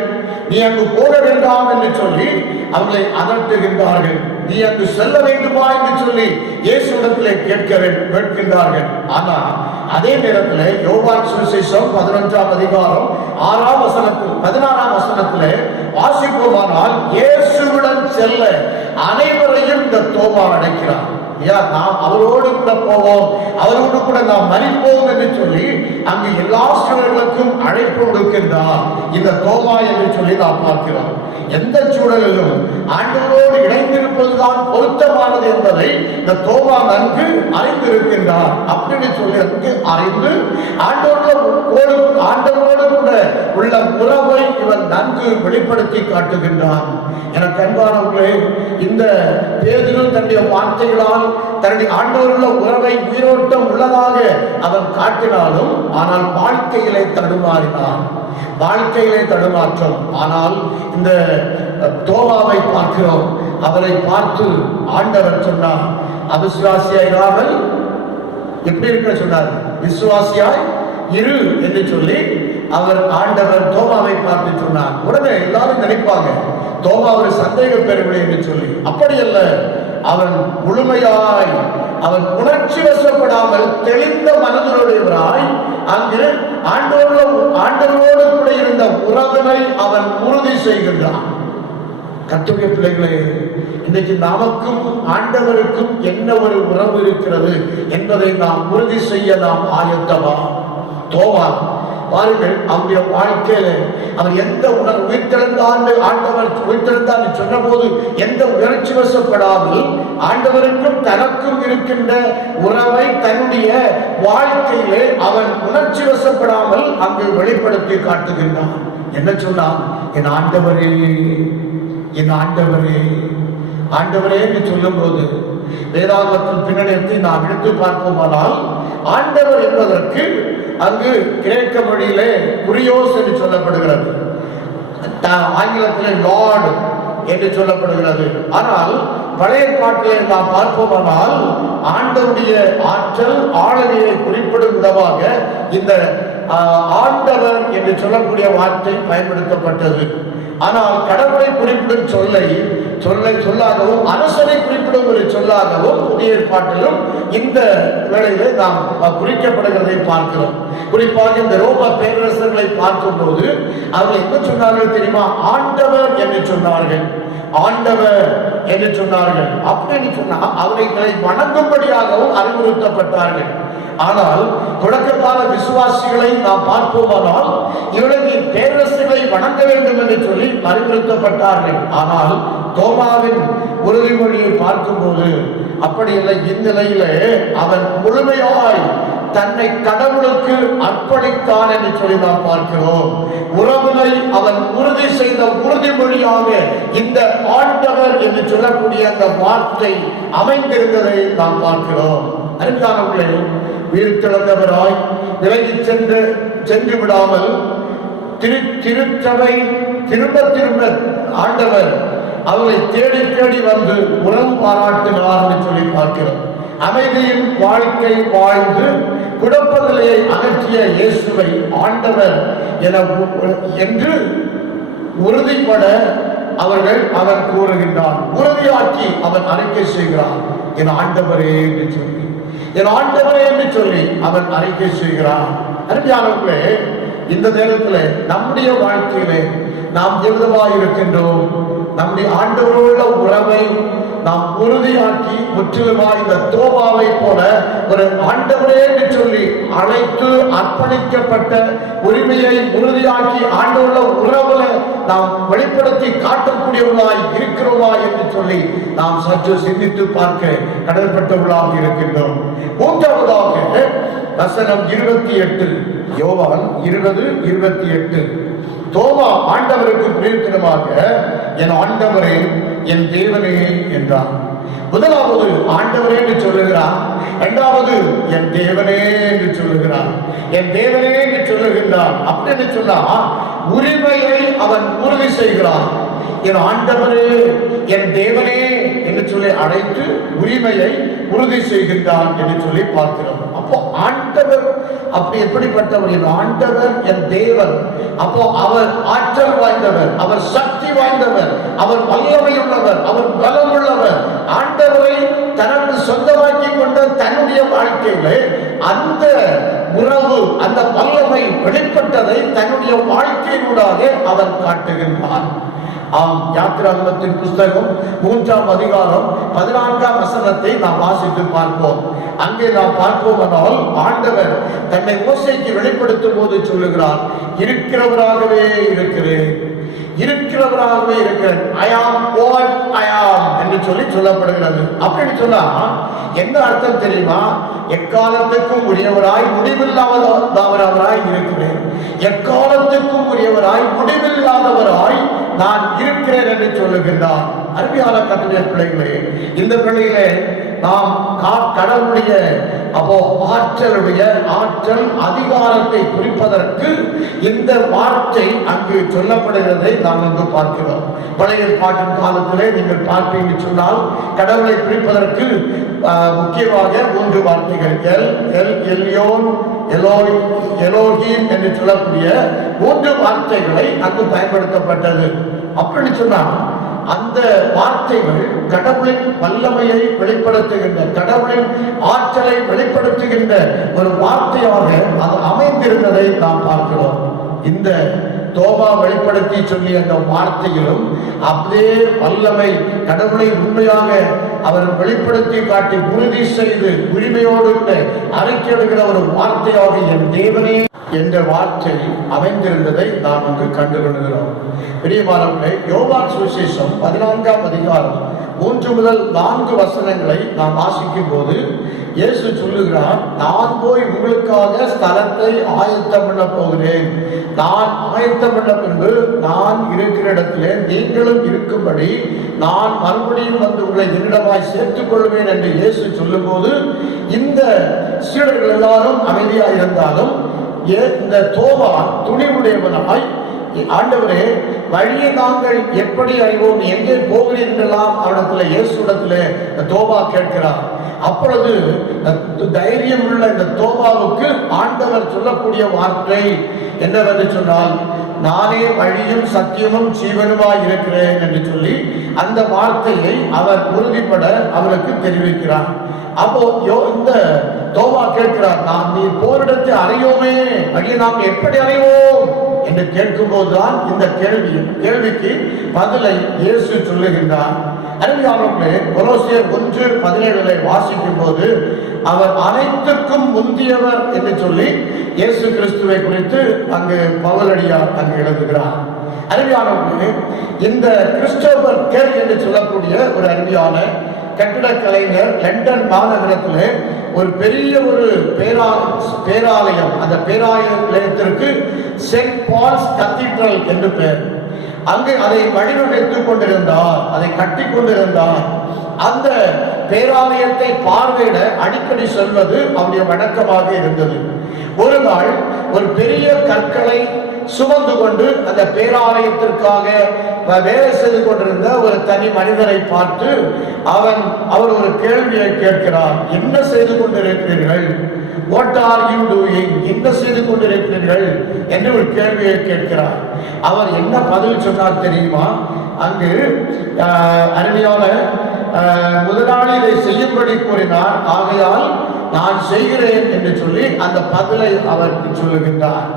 நீ அங்கு போக வேண்டாம் என்று சொல்லி அவர்களை அதட்டுகின்றார்கள். நீ அங்கு செல்ல வேண்டுமா என்று சொல்லி இயேசுவிடத்திலே கேட்கின்றார்கள். ஆனால் அதே நேரத்தில் யோவான் சுவிசேஷம் 15ஆம் அதிகாரம் 6ஆம் வசனத்தில் 16ஆம் வசனத்திலே வாசிப்போமானால், இயேசுவுடன் செல்ல அனைவரையும் இந்த தோமா அழைக்கிறார். நாம் அவரோடு கூட போவோம், அவரோடு கூட நாம் மரிப்போம் என்று சொல்லி அங்கு எல்லா சூழல்களுக்கும் அழைப்பு கொடுக்கின்றார் இந்த தோமா என்று சொல்லி நாம் பார்க்கிறோம். எந்த சூழலிலும் ஆண்டவரோடு இணைந்திருப்பதுதான் பொருத்தமானது என்பதை இந்த தோமா நன்கு அறிந்திருக்கின்றார். அப்படின்னு சொல்லி அங்கு அறிந்து ஆண்டவரோடு கூட உள்ள உறவை இவன் நன்கு வெளிப்படுத்தி காட்டுகின்றான். எனக்கு அன்பானவர்களே, இந்த பேதுரு தன்னுடைய வார்த்தைகளால் தன்னுடைய ஆண்டவருள்ள உறவை உயிரோட்டம் உள்ளதாக அவன் காட்டினாலும், ஆனால் வாழ்க்கையிலே தடுமாறினான். வாழ்க்கையிலே தடுமாற்றம். ஆனால் இந்த தோமாவை பார்க்கிறோம். அவரை பார்த்து ஆண்டவர் சொன்னார், அவிசுவாசியாய் இராமல் எப்படி இருக்க சொன்னார்? விசுவாசியாய் இரு என்று சொல்லி அவர் ஆண்டவர் தோமாவை பார்த்து சொன்னார். உடனே எல்லாரும் நினைப்பாங்க, தோமா ஒரு சந்தேகம் பெறவில்லை என்று சொல்லி. அப்படி அல்ல, அவன் முழுமையாய் அவன் உணர்ச்சி வசப்படாமல் தெளிந்த மனதுடையவராய் அங்கு ஆண்டவரோடு கூட இருந்த உறவினை அவன் உறுதி செய்கின்றான். கர்த்தருடைய பிள்ளைகளே, இன்னைக்கு நமக்கும் ஆண்டவருக்கும் என்ன ஒரு உறவு இருக்கிறது என்பதை நாம் உறுதி செய்ய நாம் ஆயத்தமா? தோமா பாருங்கள், அவருடைய வாழ்க்கையில அவர் எந்த உயிர்த்தெழுந்தாண்டு ஆண்டவர் உயிர்த்தெழுந்தான்னு சொன்ன போது எந்த உணர்ச்சி வசப்படாமல் ஆண்டவருக்கும் தனக்கும் இருக்கின்ற உறவை தன்னுடைய வாழ்க்கையிலே அவன் உணர்ச்சி வசப்படாமல் அங்கு வெளிப்படுத்தி காட்டுகின்றான். என்ன சொன்னான்? என் ஆண்டவரே, என் ஆண்டவரே, ஆண்டவரே என்று சொல்லும் போது வேதாகமத்தின் பின்னணியத்தை நாம் எடுத்து பார்ப்போமானால், ஆண்டவர் என்பதற்கு அங்கு கிரேக்க மொழியிலே குரியோஸ் என்று சொல்லப்படுகிறது, ஆங்கிலத்திலே லார்ட் என்று சொல்லப்படுகிறது. ஆனால் பழைய பாட்டிலே நாம் பார்ப்போமானால் ஆண்டவருடைய ஆற்றல் ஆளுகையை குறிப்பிடும் விதமாக இந்த ஆண்டவர் என்று சொல்லக்கூடிய வார்த்தை பயன்படுத்தப்பட்டது. ஆனால் கடவுளை குறிப்பிடும் சொல்லாகவும் அரசனை குறிப்பிடும் ஒரு சொல்லாகவும் புதிய ஏற்பாட்டிலும் இந்த வேளையிலே நாம் குறிக்கப்படுகிறதை பார்க்கிறோம். குறிப்பாக இந்த ரோம பேரரசர்களை பார்க்கும் போது அவர்கள் என்ன சொன்னார்கள் தெரியுமா? ஆண்டவர் என்று சொன்னார்கள், ஆண்டவர் என்று சொன்னார்கள். அப்படின்னு சொன்னா அவர்களை வணங்கும்படியாகவும் அறிவுறுத்தப்பட்டார்கள். ஆனால் தொடக்க கால விசுவாசிகளை நாம் பார்ப்போமானால் இவர்கள் பேரரசுகளை வணங்க வேண்டும் என்று சொல்லி அறிவுறுத்தப்பட்டார்கள். ஆனால் தோமாவின் உறுதிமொழியை பார்க்கும்போது அப்படி இல்லை. இந்நிலையிலே அவன் முழுமையாய் தன்னை கடவுளுக்கு அர்ப்பணித்தான் என்று சொல்லி நாம் பார்க்கிறோம். உறவுகளை அவன் உறுதி செய்த உறுதிமொழியாக இந்த ஆண்டவர் என்று சொல்லக்கூடிய அந்த வார்த்தை அமைந்திருந்ததை நாம் பார்க்கிறோம். அருமையானவர்களே, உயிர்த்தெழுந்தவராய் விலகி சென்று விடாமல் திருச்சபை திரும்ப ஆண்டவர் அவரை தேடி தேடி வந்து உறவு பாராட்டினார் என்று சொல்லி பார்க்கிறோம். அமைதியின் வாழ்க்கை வாழ்ந்து குழப்பநிலையை அகற்றிய இயேசுவை ஆண்டவர் என்று உறுதிப்பட அவன் கூறுகின்றான். உறுதியாக்கி அவன் அறிக்கை செய்கிறான், என் ஆண்டவரே என்று சொல்லி, என் ஆண்டவரே என்று சொல்லி அவன் அறிக்கை செய்கிறான். அருமையானவர்களே, இந்த நேரத்தில் நம்முடைய வாழ்க்கையிலே நாம் எவ்வளவாக இருக்கின்றோம்? நம்முடைய ஆண்டவரோட உறவை நாம் உறுதியாக்கி முற்றிலுமாய் இந்த தோமாவை போல ஒரு ஆண்டவரே என்று சொல்லி அழைத்து அர்ப்பணிக்கப்பட்ட உரிமையை உறுதியாக்கி ஆண்டவரோட உறவுல நாம் வெளிப்படுத்தி காட்டக்கூடியவர்களாய் இருக்கிறோமா என்று சொல்லி நாம் சற்று சிந்தித்து பார்க்க கடற்பட்டவர்களாக இருக்கின்றோம். மூன்றாவதாக வசனம் 28, யோவான் 20:28. தோமா ஆண்டவருக்கு பிரயோஜனமாக என் ஆண்டவரே, என் தேவனே என்றார். முதலாவது ஆண்டவரே என்று சொல்லுகிறார், இரண்டாவது என் தேவனே என்று சொல்லுகிறார். என் தேவனே என்று சொல்லுகின்றான். அப்படின்னு சொன்னா உரிமையை அவன் உறுதி செய்கிறான். என் ஆண்டவரே, என் தேவனே என்று சொல்லி அழைத்து உரிமையை உறுதி செய்கின்றான் என்று சொல்லி பார்க்கிறோம். அப்போ ஆண்டவர் அப்படி எப்படிப்பட்டவர்? என் ஆண்டவர் என் தேவன். அப்போ அவர் ஆற்றல் வாய்ந்தவர், அவர் சக்தி வாய்ந்தவர், அவர் வல்லமை உள்ளவர், அவர் பலம் உள்ளவர். ஆண்டவரை தனக்கு சொந்தமாக்கி கொண்ட தன்னுடைய வாழ்க்கையிலே அந்த உறவு, அந்த வல்லமை வெளிப்பட்டதை தன்னுடைய வாழ்க்கையினூடாக அவர் காட்டுகின்றார். யாத்திராகமத்தின் புஸ்தகம் 3ஆம் அதிகாரம் 14ஆம் வசனத்தை நாம் வாசித்து பார்ப்போம். அங்கே நாம் பார்ப்போமானால் ஆண்டவர் தன்னை மோசேக்கு வெளிப்படுத்தும் போது சொல்லுகிறார், இருக்கிறவராகவே இருக்கிறேன், இருக்கிறவராகவே இருக்கிறேன், ஐ ஆம் வாட் ஐ ஆம் என்று சொல்லப்படுகிறது. அப்படின்னு சொன்னா என்ன அர்த்தம் தெரியுமா? எக்காலத்துக்கும் உரியவராய் முடிவில்லாதவராய் இருக்கிறேன், எக்காலத்துக்கும் உரியவராய் முடிவில்லாதவராய் நான் இருக்கிறேன் என்று சொல்லுகின்றார். அருமையான கர்த்தருடைய பிள்ளைகளே, இந்த பிள்ளைகளே நாம் கடவுளுடைய ஆற்றல் அதிகாரத்தை குறிப்பதற்கு இந்த வார்த்தை அங்கு சொல்லப்படுகிறதை நாம் அங்கு பார்க்கிறோம். பழைய பாட்டின் காலத்திலே நீங்கள் பார்ப்பீங்க சொன்னால் கடவுளை குறிப்பதற்கு முக்கியமாக 3 வார்த்தைகள் எல்யோன், எலோஹீம் என்று சொல்லக்கூடிய 3 வார்த்தைகளை அங்கு பயன்படுத்தப்பட்டது. அப்படின்னு சொன்னா அந்த வார்த்தைகள் கடவுளின் வல்லமையை வெளிப்படுத்துகின்ற, கடவுளின் ஆற்றலை வெளிப்படுத்துகின்ற ஒரு வார்த்தையாக அது அமைந்திருந்ததை நாம் பார்க்கிறோம். இந்த தோமா வெளிப்படுத்தி சொல்லிய அந்த வார்த்தையிலும் அப்படியே வல்லமை, கடவுளை உண்மையாக அவர் வெளிப்படுத்தி காட்டி உறுதி செய்து உரிமையோடு அறிக்கையிடுகிற ஒரு வார்த்தையாக என் தேவனே என்ற வார்த்தை அமைந்திருந்ததை நாம் அங்கு கண்டு கொள்கிறோம். பிரியமானவர்களே, யோவான் சுவிசேஷம் 14ஆம் அதிகாரம் 3 முதல் 4 வசனங்களை நாம் வாசிக்கும் போது இயேசு சொல்லுகிறார், நான் போய் உங்களுக்காக ஸ்தலத்தை ஆயத்தம் பண்ண போகிறேன். நான் ஆயத்தம் பண்ண பின்பு நான் இருக்கிற இடத்திலே நீங்களும் இருக்கும்படி நான் மறுபடியும் வந்து உங்களை என்னிடமாய் சேர்த்துக் கொள்வேன் என்று இயேசு சொல்லும் போது இந்த சீடர்கள் எல்லாரும் அமைதியாக இருந்தாலும் இந்த தோமா துணிவுடையவனாய், ஆண்டவரே வழியை நாங்கள் எப்படி அறிவோம், எங்கே போகிறீர்களெல்லாம் அவரிடத்துல இயேசுடத்துல தோமா கேட்கிறார். அப்பொழுது தைரியம் உள்ள இந்த தோமாவுக்கு ஆண்டவர் சொல்லக்கூடிய வார்த்தை என்னவென்று சொன்னால், நானே வழியும் சத்தியமும் ஜீவனுமாய் இருக்கிறேன் என்று சொல்லி அந்த வார்த்தையை அவர் உறுதிப்பட அவருக்கு தெரிவிக்கிறார். அப்போ இந்த தோமா கேட்கிறார், நாம் நீ போரிடத்தை அறியோமே, வழியை நாம் எப்படி அறிவோம் என்று கேட்கும் போதுதான் இந்த கேள்விக்கு பதிலை இயேசு சொல்லுகின்றார். அருமையானவர்களே, கொலோசியர் 1:17 வாசிக்கும் போது அவர் அனைத்துக்கும் முந்தியவர் என்று சொல்லி இயேசு கிறிஸ்துவை குறித்து அங்கு பவுலடியார் அங்கு எழுதுகிறார். அருமையானவர்களே, இந்த கிறிஸ்டோபர் கெர் என்று சொல்லக்கூடிய ஒரு அருமையான கட்டிடக் கலைஞர் லண்டன் மாநகரத்தில் ஒரு பெரிய ஒரு பேராலயம், அந்த பேராலயத்திற்கு செயின்ட் பால்ஸ் கத்தீட்ரல் என்று பெயர். அங்கு அதை வடிவமைத்துக் கொண்டிருந்தார், அதை கட்டி கொண்டிருந்தார். அந்த பேராலயத்தை பார்வையிட அடிக்கடி செல்வது அவருடைய வழக்கமாக இருந்தது. ஒரு நாள் ஒரு பெரிய கற்களை சுமந்து கொண்டு அந்த பேராலயத்திற்காக வேலை செய்து கொண்டிருந்த ஒரு தனி மனிதனை பார்த்து அவர் ஒரு கேள்வியை கேட்கிறார். என்ன செய்து கொண்டிருக்கிறீர்கள்? What are you doing? என்ன செய்து கொண்டிருக்கிறீர்கள் என்று ஒரு கேள்வியை கேட்கிறார். அவர் என்ன பதில் சொன்னார் தெரியுமா? அங்கு அருமையான முதலாளி இதை செய்யும்படி கூறினார், ஆகையால் நான் செய்கிறேன் என்று சொல்லி அந்த பதிலை அவருக்கு சொல்லுகின்றார்.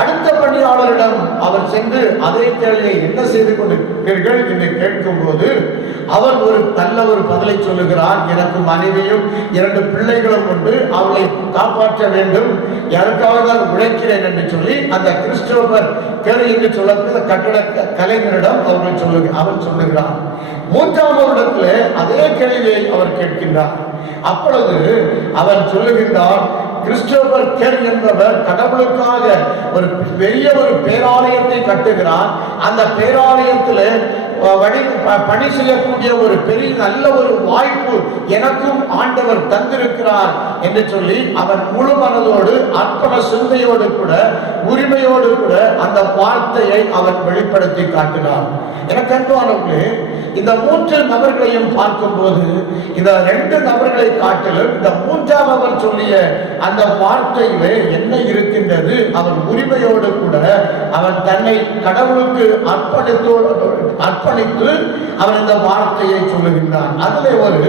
அடுத்த பணியாளரிடம் அவர் சென்று அதே கேள்வியை என்ன செய்து கொண்டிருக்கிறீர்கள் என்று கேட்கும் போது அவர் ஒரு நல்ல ஒரு பதிலை சொல்லுகிறார். எனக்கு மனைவியும் 2 பிள்ளைகளும் உண்டு, அவளை காப்பாற்ற வேண்டும், யாருக்காக தான் உழைக்கிறேன் என்று சொல்லி அந்த கிறிஸ்டோபர் கேள்வி என்று சொல்லக்கூடிய கட்டட கலைஞரிடம் அவன் சொல்லுகிறார். 3ஆம் வருடத்திலே அதே கேள்வியை அவர் கேட்கின்றார். அப்பொழுது அவர் சொல்லுகின்றார், கிறிஸ்டோபர் கெர் என்பவர் கடவுளுக்காக ஒரு பெரிய ஒரு பேராலயத்தை கட்டுகிறார். அந்த பேராலயத்தில் பணி செய்யக்கூடிய ஒரு பெரிய நல்ல ஒரு வாய்ப்பு எனக்கும் ஆண்டவர் தந்திருக்கிறார் என்று சொல்லி அவர் முழு மனதோடு அர்ப்பண சிந்தையோடு கூட உரிமையோடு கூட அந்த வார்த்தையை அவர் வெளிப்படுத்தி காட்டினார். எனக்கு அன்பானவர்களே, இந்த 3 நபர்களையும் பார்க்கும் போது இந்த 2 நபர்களை காட்டிலும் இந்த 3ஆம் நபர் சொல்லிய அந்த வார்த்தையிலே என்ன இருக்கின்றது? அவன் உரிமையோடு கூட அவன் தன்னை கடவுளுக்கு அர்ப்பணித்து அவன் இந்த வார்த்தையை சொல்லுகின்றான். அதிலே ஒரு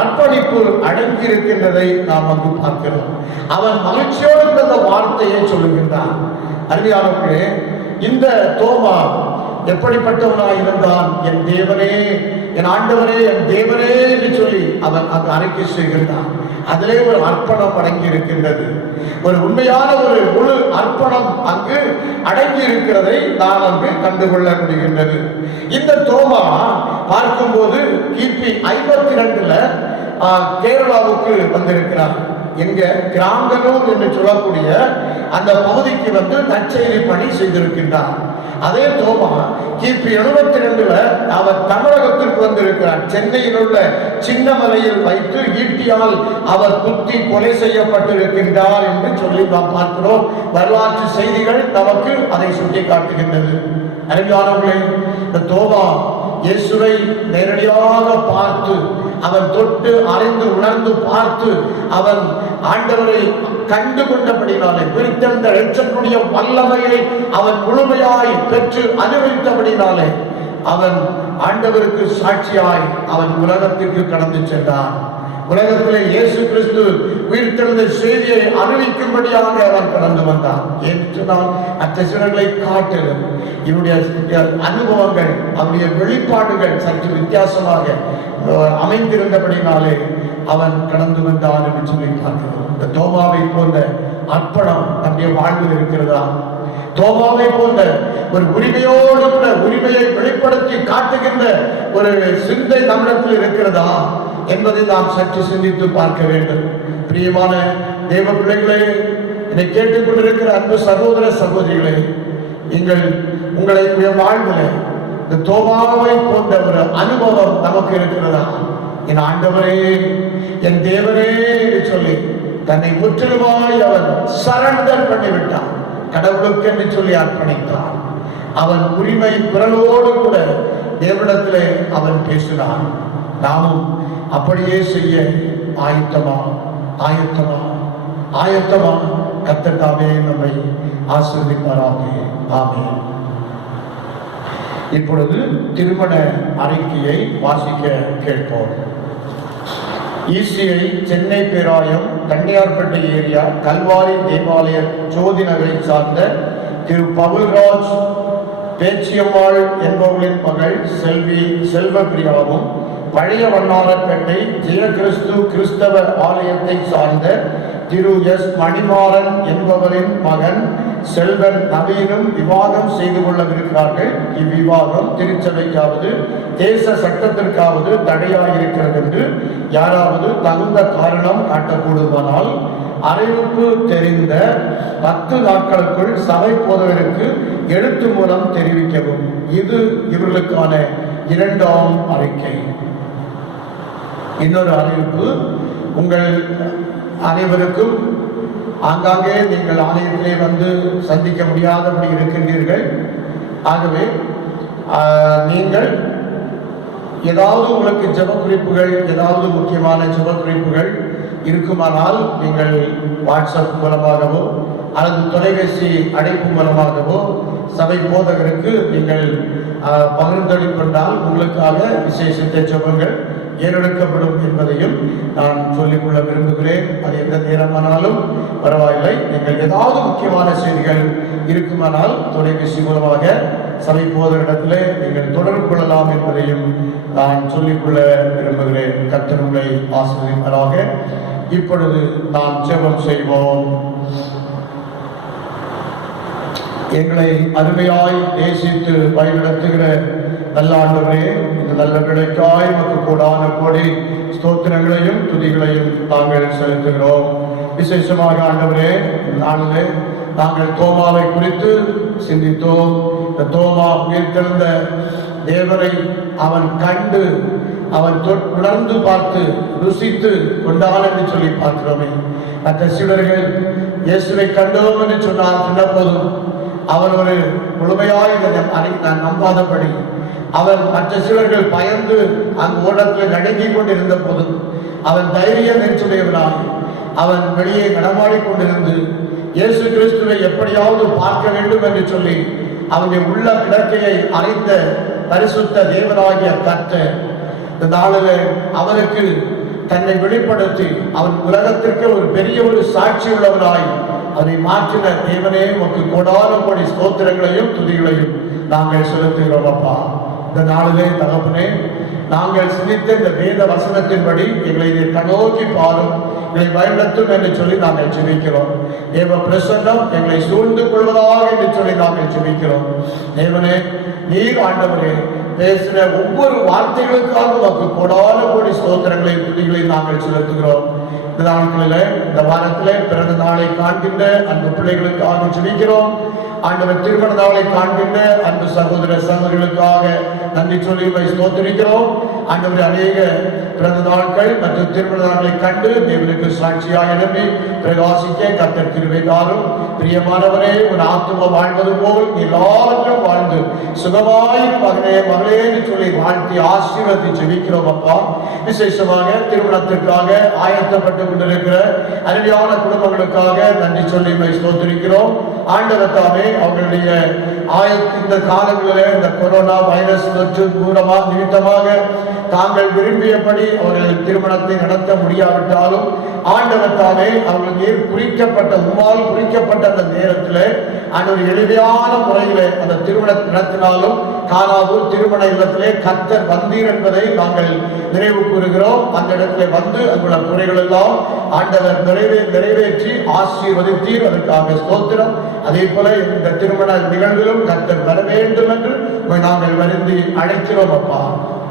அர்ப்பணிப்பு அடங்கி இருக்கின்றதை நாம் அங்கு பார்க்கிறோம். அவன் மகிழ்ச்சியோடு இந்த வார்த்தையை சொல்லுகின்றான். அருமையானவர்களே, இந்த தோமா எப்படிப்பட்டவனாய் இருந்தான்? என் தேவனே, என் ஆண்டவரே, என் தேவனே என்று சொல்லி அவன் அங்கு அறிக்கை செய்கின்றான். அதிலே ஒரு அர்ப்பணம் அடங்கி இருக்கின்றது. ஒரு உண்மையான ஒரு முழு அர்ப்பணம் அங்கு அடங்கி இருக்கிறதை நாம் அங்கு கண்டுகொள்ள முடிகின்றது. இந்த தோமா பார்க்கும்போது கிபி 52 கேரளாவுக்கு வந்திருக்கிறார். எங்க கிராங்கனூர் என்று சொல்லக்கூடிய அந்த பகுதிக்கு வந்து நற்செய்தி பணி செய்திருக்கின்றார். அதே தோமா கிபி 72 அவர் தமிழகத்திற்கு வந்திருக்கிறார். சென்னையில் உள்ள சின்னமலையில் வைத்து ஈட்டியால் அவர் குத்தி கொலை செய்யப்பட்டிருக்கின்றார் என்று சொல்லி நாம் பார்க்கிறோம். வரலாற்று செய்திகள் நமக்கு அதை சுட்டி காட்டுகின்றது. அருமையானவர்களே, இந்த தோமா இயேசுவை நேரடியாக பார்த்து அவன் தொட்டு அறிந்து உணர்ந்து பார்த்து அவன் ஆண்டவரை கண்டு கொண்டபடினாலே, பிரித்தெடுத்த இரட்சகருடைய வல்லமையை அவன் முழுமையாய் பெற்று அனுபவித்தபடினாலே அவன் ஆண்டவருக்கு சாட்சியாய் அவன் உலகத்திற்கு கடந்து சென்றான். உலகத்திலே இயேசு கிறிஸ்து உயிர்த்தெழுந்த செய்தியை அறிவிக்கும்படியாக அவன் கடந்து வந்தான். என்று நான் அச்சனை காட்டிலும் இவருடைய அனுபவங்கள் அவருடைய வெளிப்பாடுகள் சற்று வித்தியாசமாக அமைந்திருந்தபடினாலே அவன் கடந்து வந்தான் என்று சொல்லி பார்க்கிறோம். இந்த தோமாவை போன்ற அர்ப்பணம் நம்முடைய வாழ்வில் இருக்கிறதா? தோமாவை போன்ற ஒரு உரிமையோடு கூட உரிமையை வெளிப்படுத்தி காட்டுகின்ற ஒரு சிந்தை நம்மிடத்தில் இருக்கிறதா என்பதை நாம் சற்று சிந்தித்து பார்க்க வேண்டும். பிரியமான தேவ பிள்ளைகளே, இதை கேட்டுக்கொண்டிருக்கிற அன்பு சகோதர சகோதரிகளே, உங்களுடைய வாழ்வில் இந்த தோமாவை போன்ற ஒரு அனுபவம் நமக்கு இருக்கிறதா? என் ஆண்டவரே, என் தேவனே என்று சொல்லி தன்னை முற்றிலுமாய் அவன் சரண்டர் பண்ணிவிட்டான். கடவுளுக்கு என்று சொல்லி அர்ப்பணித்தான். அவன் உரிமை குரலோடு கூட தேவனிடத்திலே அவன் பேசினான். நாமும் அப்படியே செய்ய ஆயத்தமா ஆயத்தமா ஆயத்தமா? கர்த்தர் நம்மை ஆசீர்வதிப்பாராக. ஆமென். இப்பொழுது திருமண அறிக்கையை வாசிக்க கேட்போம். ஈசிஐ சென்னை பேராயம் கன்னியார்பேட்டை ஏரியா கல்வாரி தேவாலய ஜோதி நகரை சார்ந்த திரு பவுல்ராஜ் பேச்சியம்மாள் என்பவர்களின் மகள் செல்வபிரியாவும், பழைய வண்ணாரப்பேட்டை ஜெயகிறிஸ்து கிறிஸ்தவ ஆலயத்தை சார்ந்த திரு எஸ் மணிமாறன் என்பவரின் மகன் செல்வன் நவீனும் விவாதம் செய்து கொள்ளவிருக்கிறார்கள். இவ்விவாதம் திருச்சபைக்காவது தேச சட்டத்திற்காவது தடையாயிருக்கிறது என்று யாராவது தகுந்த காரணம் காட்டக்கூடுமானால் அறிவிப்பு தெரிந்த 10 நாட்களுக்குள் சபை போதவருக்கு எழுத்து மூலம் தெரிவிக்கவும். இது இவர்களுக்கான 2ஆம் அறிக்கை. இன்னொரு அறிவிப்பு, உங்கள் அனைவருக்கும் ஆங்காங்கே நீங்கள் ஆலயத்திலே வந்து சந்திக்க முடியாதபடி இருக்கின்றீர்கள். ஆகவே நீங்கள் ஏதாவது உங்களுக்கு ஜெப குறிப்புகள், ஏதாவது முக்கியமான ஜெப குறிப்புகள் இருக்குமானால் நீங்கள் வாட்ஸ்அப் மூலமாகவோ அல்லது தொலைபேசி அழைப்பு மூலமாகவோ சபை போதகருக்கு நீங்கள் பகிர்ந்தளிப்பதால் உங்களுக்காக விசேஷத்தை ஜெபங்கள் ஏறெடுக்கப்படும் என்பதையும் நான் சொல்லிக்கொள்ள விரும்புகிறேன். அது எந்த நேரமானாலும் பரவாயில்லை. நீங்கள் ஏதாவது முக்கியமான செய்திகள் இருக்குமானால் தொலைபேசி மூலமாக சபை போதரிடத்திலே நீங்கள் தொடர்பு கொள்ளலாம் என்பதையும் நான் சொல்லிக்கொள்ள விரும்புகிறேன். கர்த்தர் உங்களை ஆசீர்வதிப்பாராக. இப்பொழுது நாம் ஜெபம் செய்வோம். எங்களை அருமையாய் நேசித்து வழிநடத்துகிற நல்ல ஆண்டவரே, இந்த நல்ல விடைக்காய் நமக்கு கூடான கோடி ஸ்தோத்திரங்களையும் துதிகளையும் நாங்கள் செலுத்துகிறோம். விசேஷமாக ஆண்டவரே, நாளிலே நாங்கள் தோமாவை குறித்து சிந்தித்தோம். இந்த தோமா உயிர்த்தெழுந்த தேவனை அவன் கண்டு அவன் உணர்ந்து பார்த்து ருசித்து கொண்டான் என்று சொல்லி பார்க்கிறோமே. மற்ற சிவர்கள் இயேசுவை கண்டோம் என்று சொன்ன போதும் அவன் ஒரு முழுமையாய் நான் நம்பாதபடி அவன் மற்ற சிலர்கள் பயந்து அந்த ஓடத்தில் நடுங்கிக் கொண்டிருந்த போதும் அவன் தைரிய நெஞ்சுடையவனாய் அவன் வெளியே நடமாடிக் கொண்டிருந்து இயேசு கிறிஸ்துவை எப்படியாவது பார்க்க வேண்டும் என்று சொல்லி அவனுடைய உள்ள கிடக்கையை அறிந்த பரிசுத்த தேவனாகிய கர்த்தர் இந்த நாளில் அவனுக்கு தன்னை வெளிப்படுத்தி அவன் உலகத்திற்கு ஒரு பெரிய ஒரு சாட்சி உள்ளவனாய் அதை மாற்றின தேவனே, உமக்கு கோடான கோடி ஸ்தோத்திரங்களையும் துதிகளையும் நாங்கள் செலுத்துகிறோம். அப்பா, இந்த நாளிலே தகப்பனே, நாங்கள் சிந்தித்த இந்த வேத வசனத்தின்படி எங்களை கண்ணோக்கி பாரும், எங்களை பயன்படுத்தும் என்று சொல்லி நாங்கள் ஜெபிக்கிறோம். தேவ பிரசன்னம் எங்களை சூழ்ந்து கொள்வதாக என்று சொல்லி நாங்கள் ஜெபிக்கிறோம். தேவனே, நீர் ஆண்டவரே பேசின ஒவ்வொரு வார்த்தைகளுக்காக உமக்கு கோடான கோடி ஸ்தோத்திரங்களை துதிகளை நாங்கள் செலுத்துகிறோம். இந்த நாட்களில் இந்த வாரத்திலே பிறந்த நாளை காண்கின்ற அந்த பிள்ளைகளுக்காக ஜெபிக்கிறோம். ஆண்டவர் திருமண நாளை காண்கின்ற அன்பு சகோதர சகோதரிகளுக்காக நன்றி சொல்லி ஸ்தோத்திரிக்கிறோம். ஆண்டவர் அநேக பிறந்த நாட்கள் மற்றும் திருமண நாட்களை கண்டு தேவனுக்கு சாட்சியாக எழுப்பி பிரகாசிக்க கர்த்தர் கிருபையாலும் பிரியமானவரே, ஒரு ஆத்தும வாழ்வது போல் எல்லாரும் வாழ்ந்து சுகமாய் மகனே மகளே என்று சொல்லி வாழ்த்தி ஆசீர்வதி ஜெபிக்கிறோம். அப்பா, விசேஷமாக திருமணத்திற்காக ஆயத்தப்பட்டு கொண்டிருக்கிற அருமையான குடும்பங்களுக்காக நன்றி சொல்லி ஸ்தோத்திரிக்கிறோம். ஆண்டவர் தாமே அவர்களுடைய இந்த காலங்களிலே இந்த கொரோனா வைரஸ் தொற்று நிமித்தமாக தாங்கள் விரும்பியபடி அவர்கள் திருமணத்தை நடத்த முடியாவிட்டாலும் ஆண்டவர் தாமே அவர்களுக்கு குறிக்கப்பட்ட உம்மால் குறிக்கப்பட்ட அந்த நேரத்தில் ஒரு எளிமையான முறையிலே அந்த திருமணத்தை நடத்தினாலும் காணாவூர் திருமண இல்லத்திலே கர்த்தர் வந்தீர் என்பதை நாங்கள் நினைவு கூறுகிறோம். அந்த இடத்திலே வந்து அங்குள்ள குறைகள் எல்லாம் ஆண்டவர் நிறைவேற்றி ஆசீர்வதித்தீர், அதற்காக ஸ்தோத்திரம். அதே போல இந்த திருமண நிகழ்விலும் கர்த்தர் வர வேண்டும் என்று நாங்கள் வருந்தி அழைக்கிறோம். அப்பா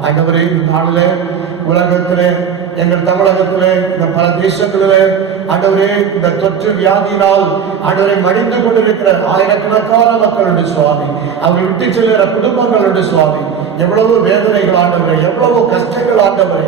ஆண்டவரே, இந்த நாளிலே உலகத்திலே எங்கள் தமிழகத்திலே இந்த பல தேசங்களிலே ஆண்டவரே இந்த தொற்று வியாதியினால் ஆண்டவரை மடிந்து கொண்டிருக்கிற ஆயிரக்கணக்கான மக்களுடைய சுவாமி, அவர்கள் விட்டு செல்கிற குடும்பங்களுடைய சுவாமி, எவ்வளவு வேதனைகள் ஆண்டவரே, எவ்வளவு கஷ்டங்கள் ஆண்டவரே.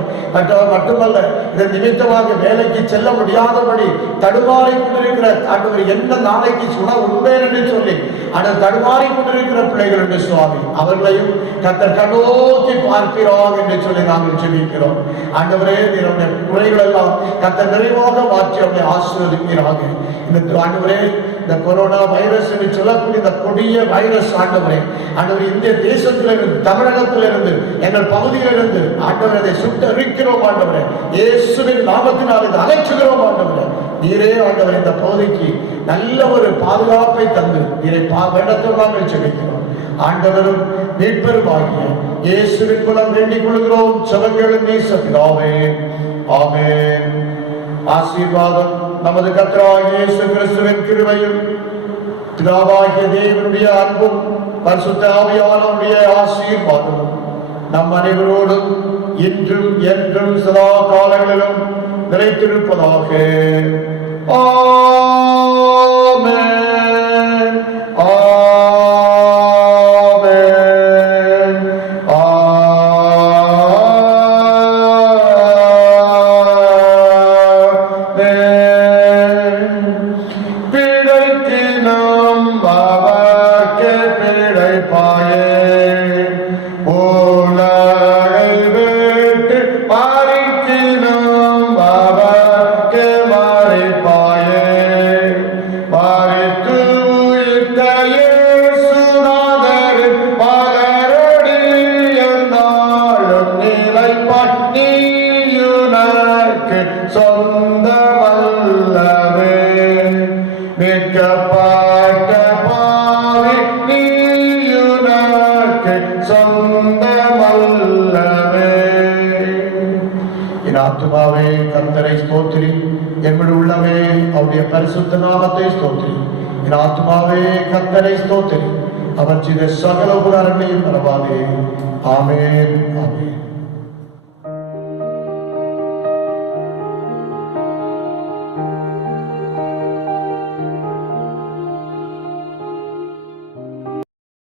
மட்டுமல்ல, இதன் நிமித்தமாக வேலைக்கு செல்ல முடியாதபடி தடுமாறி கொண்டிருக்கிற ஆண்டவர் எந்த நாளைக்கு உண்மையன் என்று சொல்லி அந்த தடுமாறி கொண்டிருக்கிற பிள்ளைகள் என்று சுவாமி, அவர்களையும் கர்த்தர் கண்ணோக்கி பார்க்கிறார் என்று சொல்லி நாங்கள் ஜெபிக்கிறோம். ஆண்டவரே, என்னுடைய குறைகள் எல்லாம் கர்த்தர் நிறைவாக மாற்றி அவனை ஆசீர்வதிக்கிறாங்க. இந்த ஆண்டவரே, இந்த கொரோனா வைரஸ் என்று சொல்லக்கூடிய இந்த கொடிய வைரஸ் ஆண்டவரே, ஆண்டவர் இந்திய தேசத்திலிருந்து தமிழகத்திலிருந்து எங்கள் பகுதியிலிருந்து ஆண்டவரை அதை சுட்டரிக்கிறோம். ஆண்டவரே, இயேசுவின் நாமத்தினால் இதை அகற்றுகிறோம். ஆண்டவரே, நீரே ஆண்டவர் இந்த பகுதிக்கு நல்ல ஒரு பாதுகாப்பை தந்து நீரை வேண்டத்தோடு ஜெபிக்கிறோம். ஆண்டவரும் மீட்பரும் ஆகிய இயேசுவின் மூலம் வேண்டிக் கொள்கிறோம். ஜெபங்களும் நேசப்பிதாவே, ஆமென். ஆசீர்வாதம் நமது கர்த்தராகிய இயேசு கிறிஸ்துவின் கிருபையும் பிதாவாகிய தேவனுடைய அன்பும் பரிசுத்த ஆவியானவருடைய ஆசீர்வாதமும் நம் அனைவரோடும் இன்றும் என்றும் சதா காலங்களிலும் நிலைத்திருப்பதாக. ஆமென். ஆத்துமாவே கர்த்தரை ஸ்தோத்திரி, என்னுடைய உள்ளமே அவருடைய பரிசுத்த நாமத்தை ஸ்தோத்திரி. என் ஆத்துமாவே கர்த்தரை ஸ்தோத்திரி, அவர் செய்த சகல உபகாரங்களையும் மறவாதே. ஆமென், ஆமென்.